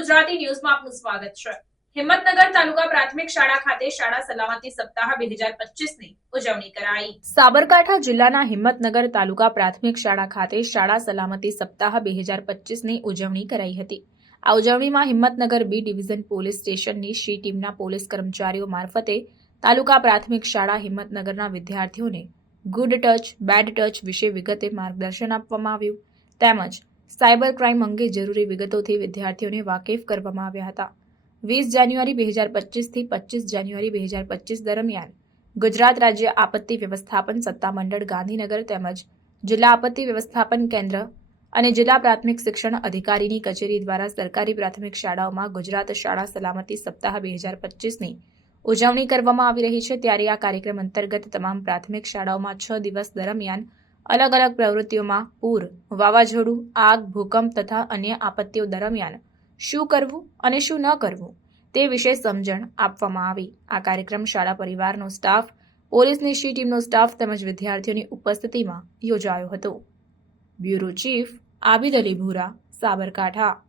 ગુજરાતી ન્યૂઝમાં આપનું સ્વાગત છે. હિંમતનગર તાલુકા પ્રાથમિક શાળા ખાતે શાળા સલામતી સપ્તાહ બે હજાર પચીસની ઉજવણી કરાઈ. સાબરકાંઠા જિલ્લાના હિંમતનગર તાલુકા પ્રાથમિક શાળા ખાતે શાળા સલામતી સપ્તાહ બે હજાર પચીસની ઉજવણી કરાઈ હતી. આ ઉજવણીમાં હિંમતનગર બી ડિવિઝન પોલીસ સ્ટેશનની શી ટીમના પોલીસ કર્મચારીઓ મારફતે તાલુકા પ્રાથમિક શાળા હિંમતનગરના વિદ્યાર્થીઓને ગુડ ટચ, બેડ ટચ વિશે વિગતે માર્ગદર્શન આપવામાં આવ્યું. તેમજ સાયબર ક્રાઇમ અંગે જરૂરી વિગતોથી વિદ્યાર્થીઓને વાકેફ કરવામાં આવ્યા હતા. વીસ જાન્યુઆરી બે હજાર પચીસથી પચીસ જાન્યુઆરી બે હજાર પચીસ દરમિયાન ગુજરાત રાજ્ય આપત્તિ વ્યવસ્થાપન સત્તામંડળ ગાંધીનગર તેમજ જિલ્લા આપત્તિ વ્યવસ્થાપન કેન્દ્ર અને જિલ્લા પ્રાથમિક શિક્ષણ અધિકારીની કચેરી દ્વારા સરકારી પ્રાથમિક શાળાઓમાં ગુજરાત શાળા સલામતી સપ્તાહ બે હજાર પચીસની ઉજવણી કરવામાં આવી રહી છે. ત્યારે આ કાર્યક્રમ અંતર્ગત તમામ પ્રાથમિક શાળાઓમાં છ દિવસ દરમિયાન અલગ અલગ પ્રવૃત્તિઓમાં પૂર, વાવાઝોડું, આગ, ભૂકંપ તથા અન્ય આપત્તિઓ દરમિયાન શું કરવું અને શું ન કરવું તે વિશે સમજણ આપવામાં આવી. આ કાર્યક્રમ શાળા પરિવારનો સ્ટાફ, પોલીસની શી ટીમનો સ્ટાફ તેમજ વિદ્યાર્થીઓની ઉપસ્થિતિમાં યોજાયો હતો. બ્યુરો ચીફ આબિદ અલી ભૂરા, સાબરકાંઠા.